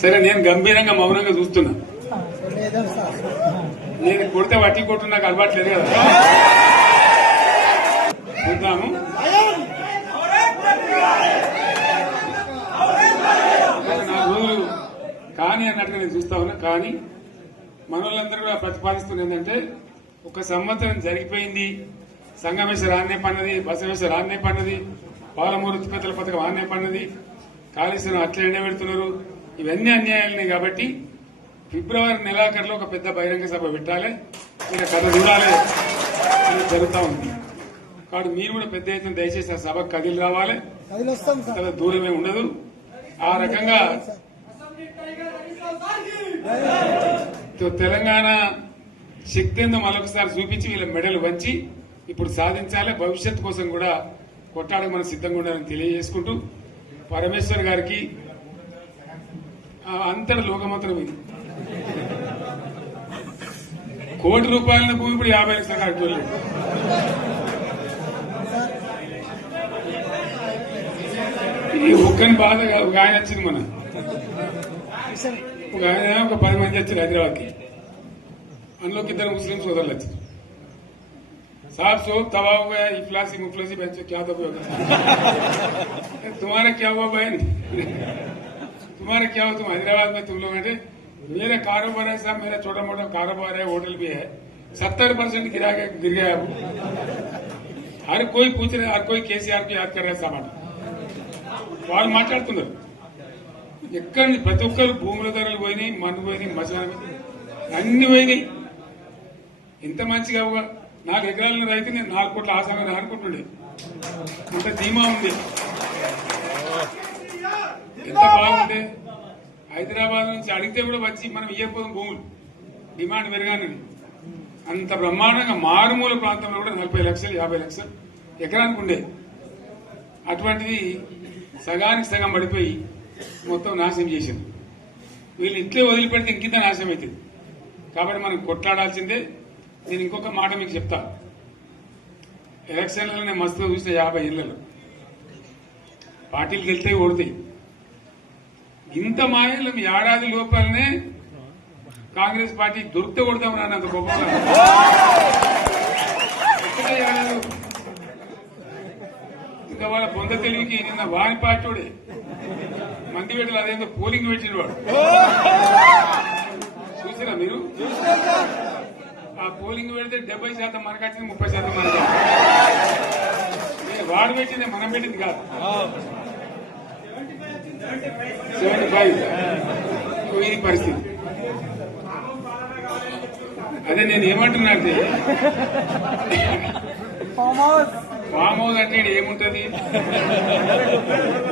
సరే నేను గంభీరంగా మౌనంగా చూస్తున్నా. నేను కొడితే వట్టి కొట్టు నాకు అలవాట్లేదు కదా. చూద్దాము. నా రోజులు కానీ అన్నట్టుగా నేను చూస్తా ఉన్నా. కానీ మనోళ్ళందరూ కూడా ప్రతిపాదిస్తుంది ఏంటంటే, ఒక సంవత్సరం జరిగిపోయింది, సంగమేశ్వర ఆన్నే పన్నది, బసవేశ్వర ఆన్నే పన్నది, పాలమూరు ఉత్పత్తుల పథకం ఆన్నే పన్నది, కాళేశ్వరం అట్లా ఎండబెడుతున్నారు, ఇవన్నీ అన్యాయాలని. కాబట్టి ఫిబ్రవరి నెలాఖరులో ఒక పెద్ద బహిరంగ సభ పెట్టాలి, మీరు కథ చూడాలి అని జరుగుతూ ఉంది. కాబట్టి మీరు కూడా పెద్ద ఎత్తున దయచేసి ఆ సభకు కదిలి రావాలి, కదా దూరమే ఉండదు. ఆ రకంగా తెలంగాణ శక్తి ఏందో మరొకసారి చూపించి వీళ్ళ మెడలు వంచి ఇప్పుడు సాధించాలి. భవిష్యత్ కోసం కూడా కొట్టాడకు మనం సిద్ధంగా ఉండాలని తెలియజేసుకుంటూ, పరమేశ్వర్ గారికి అంతటి లోకమంత్రం ఇది. కోటి రూపాయల భూమి ఇప్పుడు 50 లక్షల కట్టుకోలేదు. ఈ ఒక్కని బాధ ఒక ఆయన వచ్చింది, మన ఒక ఆయన ఒక 10 మంది వచ్చారు హైదరాబాద్కి. అందులోకి 2 ముస్లిం సోదరులు వచ్చారు. साहब सो तबाह हो गया, इफलासी मुफलसी बच्चों क्या दबे हो गया. तुम्हारा क्या हुआ बहन, तुम्हारा क्या हुआ, तुम हैदराबाद में तुम लोग हैं. मेरा कारोबार है साहब, मेरा छोटा मोटा कारोबार है, होटल भी है, 70% गिर गया. अब हर कोई पूछ रहे, हर कोई केसीआर को याद कर रहा है सामान. వాళ్ళు మాట్లాడుతున్నారు. ఎక్కడి ప్రతి ఒక్కరు భూముల ధరలు పోయినాయి, మన్ను పోయినాయి, మసాలా అన్ని పోయినాయి. ఎంత మంచిగా 4 ఎకరాల రైతు నేను 4 కోట్ల ఆసాగా అనుకుంటుండే, అంత ధీమా ఉంది. ఎంత బాగుంటే హైదరాబాద్ నుంచి అడిగితే కూడా వచ్చి మనం ఇవ్వకపోదాం భూములు, డిమాండ్ పెరగానని. అంత బ్రహ్మాండంగా మారుమూల ప్రాంతంలో కూడా 40 లక్షలు 50 లక్షలు ఎకరానికి ఉండే. అటువంటిది సగానికి సగం పడిపోయి మొత్తం నాశనం చేసింది. వీళ్ళు ఇట్లే వదిలిపెడితే ఇంకింత నాశనం అవుతుంది. కాబట్టి మనం కొట్లాడాల్సిందే. నేను ఇంకొక మాట మీకు చెప్తా. ఎలక్షన్లలో నేను మస్తుగా చూసిన 50 ఏళ్లలో పార్టీలు గెలితే ఓడతాయి. ఇంత మాయలు ఏడాది లోపలనే కాంగ్రెస్ పార్టీ దొరికితే కొడతాం రాని అంత గొప్పగా. ఇంకా వాళ్ళ పొంద తెలివికి నిన్న వారి పార్టీడే మంది పెట్టాలి, అదేందో పోలింగ్ పెట్టిన వాడు చూసిరా మీరు. ఆ పోలింగ్ పెడితే 70% మనకు వచ్చింది, 30% మనకి. వాడు పెట్టింది మనం పెట్టింది కాదు. 75 ఇది పరిస్థితి. అదే నేను ఏమంటున్నా అంటే, ఫామ్ హౌస్ అంటే ఏముంటది,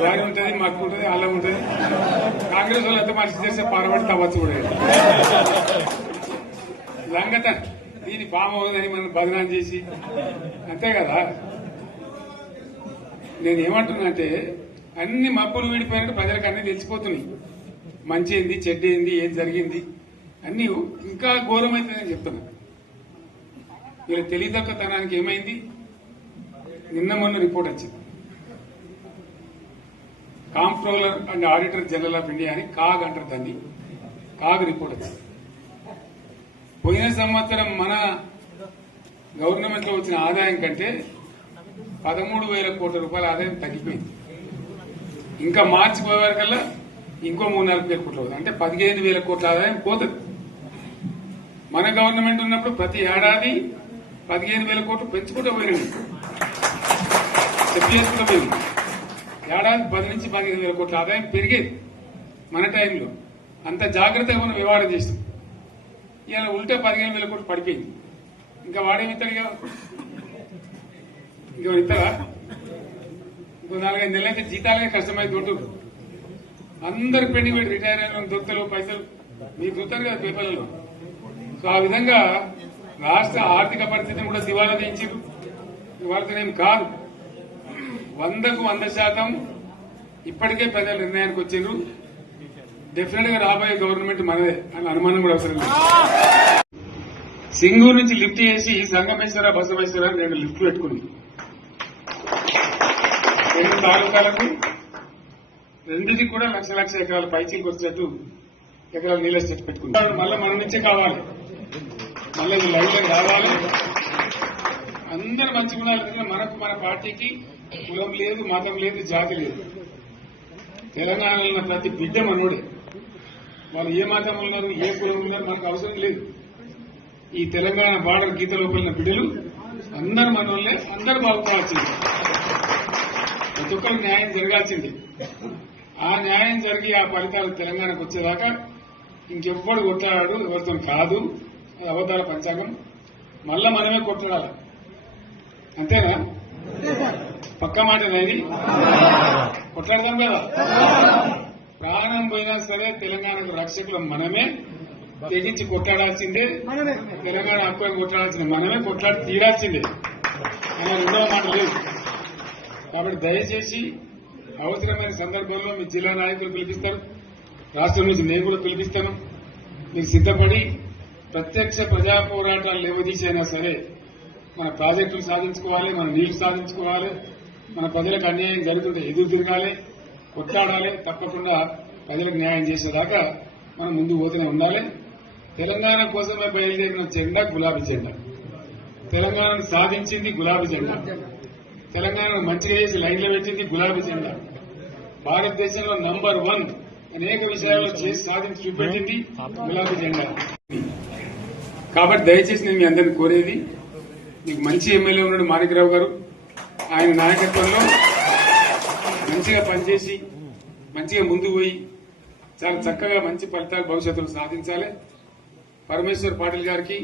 వారి ఉంటది, మాకు ఉంటది, అలా ఉంటది. కాంగ్రెస్ వాళ్ళు ఎంత మనిషి చేస్తే పారబడి తవ్వచ్చు కూడా లంగత. దీన్ని ఫామ్ హౌస్ అని మనం బదనాం చేసి అంతే కదా. నేను ఏమంటున్నా అంటే, అన్ని మబ్బులు విడిపోయినట్టు ప్రజలకు అన్ని తెలిసిపోతున్నాయి. మంచి ఏంది, చెడ్డ ఏంది, ఏం జరిగింది అన్ని ఇంకా ఘోరమైందని చెప్తున్నా. వీళ్ళ తెలియదక్కతనానికి ఏమైంది, నిన్న మొన్న రిపోర్ట్ వచ్చింది. Comptroller and auditor general of India అని కాగ్ అంటారు దాన్ని. కాగ్ రిపోర్ట్ వచ్చింది. పోయిన సంవత్సరం మన గవర్నమెంట్ లో వచ్చిన ఆదాయం కంటే 13,000 కోట్ల రూపాయల ఆదాయం తగ్గిపోయింది. ఇంకా మార్చి పోయే వరకల్లా ఇంకో 3-4 కోట్ల అవుతుంది. అంటే 15,000 కోట్ల ఆదాయం పోతుంది. మన గవర్నమెంట్ ఉన్నప్పుడు ప్రతి ఏడాది 15,000 కోట్లు పెంచుకుంటూ పోయినాయి, చెప్పేసుకుంటూ పోయింది. ఏడాది 10 నుంచి 15,000 కోట్ల ఆదాయం పెరిగేది మన టైంలో. అంత జాగ్రత్తగా మనం వ్యవహారం చేస్తాం. ఇలా ఉల్టా 15,000 కోట్లు పడిపోయింది. ఇంకా వాడేమిస్తాడుగా, ఇంకో ఇస్తారా? ఇంకో 4-5 నెలలైతే జీతాలే కష్టమైంది ఉంటుంది. అందరు పెండింగ్ పెట్టి రిటైర్ అయిన దొరకలు పైసలు మీరు చూస్తారు కదా పేపర్లలో. సో ఆ విధంగా రాష్ట్ర ఆర్థిక పరిస్థితిని కూడా దివాలా తీయించారు. ఇవాళతోనేం కాదు, 100కు 100% ఇప్పటికే ప్రజల నిర్ణయానికి వచ్చారు. డెఫినెట్ గా రాబోయే గవర్నమెంట్ మనదే అని అనుమానం కూడా అవసరం లేదు. సింగూరు నుంచి లిఫ్ట్ చేసి సంగమేశ్వర, బసవేశ్వర 2 లిఫ్ట్లు పెట్టుకుని 2 తాలూకాలకు రెండింటికి కూడా లక్ష ఎకరాల పైచీలకు వచ్చేట్టు ఎకరాల నీళ్ళ స్టెట్ పెట్టుకుంటారు. మళ్ళీ మన నుంచే కావాలి, మళ్ళీ ఇది లైన్లోకి రావాలి. అందరు మంచిగా ఉండాలి. మనకు మన పార్టీకి కులం లేదు, మతం లేదు, జాతి లేదు. తెలంగాణలో ఉన్న ప్రతి బిడ్డ మనోడే. వాళ్ళు ఏ మతం ఉన్నారు, ఏ కులం ఉన్నారు మనకు అవసరం లేదు. ఈ తెలంగాణ బార్డర్ గీత లోపలిన బిడ్డలు అందరు మనోళ్ళే, అందరు బాగుపడాల్సింది. ప్రతి ఒక్కరికి న్యాయం జరగాల్సింది. ఆ న్యాయం జరిగి ఆ ఫలితాలు తెలంగాణకు వచ్చేదాకా ఇంకెవ్వడు కొట్లాడాడు, ఎవరితో కాదు. అది అబద్దాల పంచాంగం. మళ్ళా మనమే కొట్లాడాలి. అంతేనా? పక్క మాట అనేది కొట్లాడదాం కదా. ప్రాణం పోయినా సరే తెలంగాణకు రక్షకులు మనమే. తెగించి కొట్లాడాల్సిందే. తెలంగాణ హక్కులను కొట్లాడాల్సిందే. మనమే కొట్లాడి తీరాల్సిందే. అలా రెండవ మాట లేదు. కాబట్టి దయచేసి అవసరమైన సందర్భంలో మీ జిల్లా నాయకులు పిలిపిస్తారు, రాష్ట్రం నుంచి నేను కూడా పిలిపిస్తాను. మీరు సిద్ధపడి ప్రత్యక్ష ప్రజా పోరాటాలు లేవదీసైనా సరే మన ప్రాజెక్టులు సాధించుకోవాలి, మన నీళ్లు సాధించుకోవాలి, మన ప్రజలకు అన్యాయం జరుగుతుంటే ఎదురు తిరగాలి, కొట్లాడాలి. తప్పకుండా ప్రజలకు న్యాయం చేసేదాకా మనం ముందు పోతూనే ఉండాలి. తెలంగాణ కోసమే బయలుదేరిన జెండా గులాబీ జెండా. తెలంగాణను సాధించింది గులాబీ జెండా. తెలంగాణను మంచిగా చేసి లైన్లో పెట్టింది గులాబీ జెండా. భారతదేశంలో నంబర్ 1 అనేక విషయాల్లో చేసి సాధించి చూపెట్టింది గులాబీ జెండా. కాబట్టి దయచేసి నేను మీ అందరిని కోరేది, మీకు మంచి ఎమ్మెల్యే ఉన్నాడు మాణిక్రావు గారు. ఆయన నాయకత్వంలో మంచిగా పనిచేసి మంచిగా ముందుకు పోయి చాలా చక్కగా మంచి ఫలితాలు భవిష్యత్తులో సాధించాలి. పరమేశ్వర్ పాటిల్ గారికి,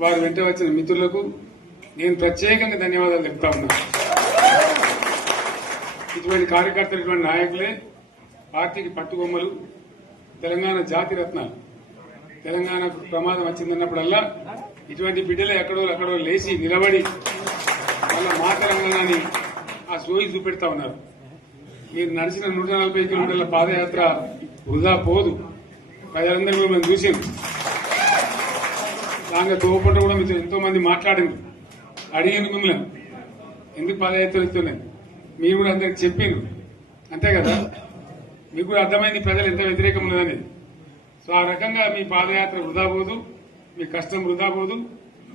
వారు వెంట వచ్చిన మిత్రులకు నేను ప్రత్యేకంగా ధన్యవాదాలు చెప్తా ఉన్నాను. ఇటువంటి కార్యకర్తలు, ఇటువంటి నాయకులే పార్టీకి పట్టుబొమ్మలు, తెలంగాణ జాతి రత్నాలు. తెలంగాణకు ప్రమాదం వచ్చిందన్నప్పుడల్లా ఇటువంటి బిడ్డలే ఎక్కడో లేచి నిలబడి వాళ్ళ మా తెలంగాణని ఆ సోయి చూపెడతా ఉన్నారు. మీరు నడిచిన 140 కిలోమీటర్ల పాదయాత్ర వృధా పోదు. ప్రజలందరూ మిమ్మల్ని చూసారు. దాంట్లో తోపంట కూడా మీతో ఎంతో మంది మాట్లాడింది, అడిగాను మిమ్మల్ని ఎందుకు పాదయాత్ర ఇస్తున్నాయి. మీరు కూడా అందరికి చెప్పారు. అంతే కదా, మీకు కూడా అర్థమైంది ప్రజలు ఎంత వ్యతిరేకం ఉన్నదనేది. సో ఆ రకంగా మీ పాదయాత్ర వృధా పోదు, మీ కష్టం వృధా పోదు.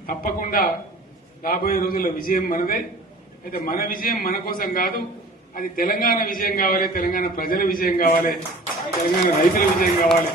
తప్పకుండా రాబోయే రోజుల్లో విజయం మనదే. అయితే మన విజయం మన కోసం కాదు, అది తెలంగాణ విజయం కావాలి, తెలంగాణ ప్రజల విజయం కావాలి, తెలంగాణ రైతుల విజయం కావాలి.